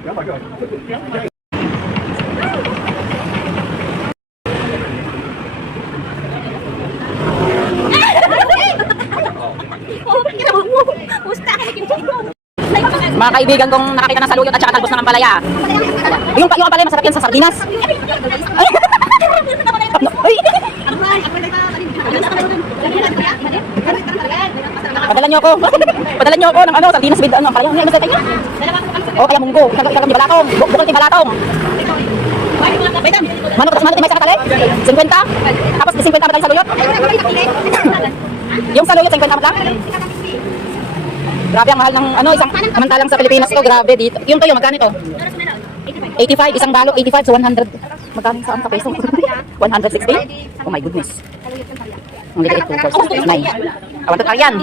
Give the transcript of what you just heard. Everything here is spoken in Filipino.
Mga kaibigan kong nakakita ng saluyot at saka talbos ng ampalaya. Yung ampalaya masarap yan sa sardinas. Padala niyo ako. Padala niyo ako ng ano, sardinas with ano, ampalaya. Ano masarap yan? O kaya munggo, ikagam di balatong, bukol di balatong. Manok may sa katali? 50? Tapos 50 pa tayo saluyot? Yung saluyot 50 pa lang? Grabe ang mahal ng ano, isang samantalang sa Pilipinas to, grabe dito. Yung toyo, magkano ito? 85, isang balot, 85, so 100. Magkano saan sa peso? 160? Oh my goodness. Ang liit ito, 9. I want to try yan.